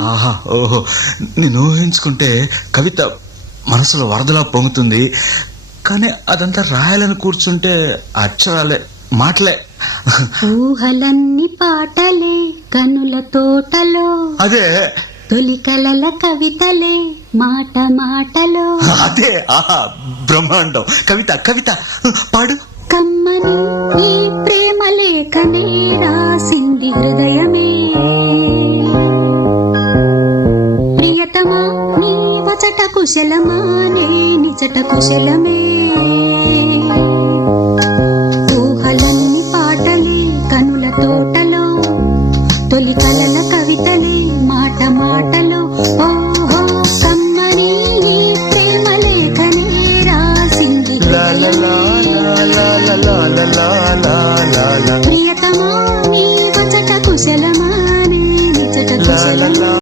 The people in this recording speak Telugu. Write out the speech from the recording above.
ఆహా, ఓహో, నేను ఊహించుకుంటే కవిత మనసులో వరదలా పొంగుతుంది. కానీ అదంతా రాయాలని కూర్చుంటే అక్షరాలే, మాటలే. ఊహలన్నీ పాటలే కనుల తోటలో, అదే తొలి కలల కవితలే మాట మాటలో. అదే, ఆహా, బ్రహ్మాండం. కవిత కవిత పాడు. కమ్మని ఈ ప్రేమ లేఖనే రాసింది హృదయమే, ప్రియతమా నీ వచట కుశలమా నే నిజట కుశలమే.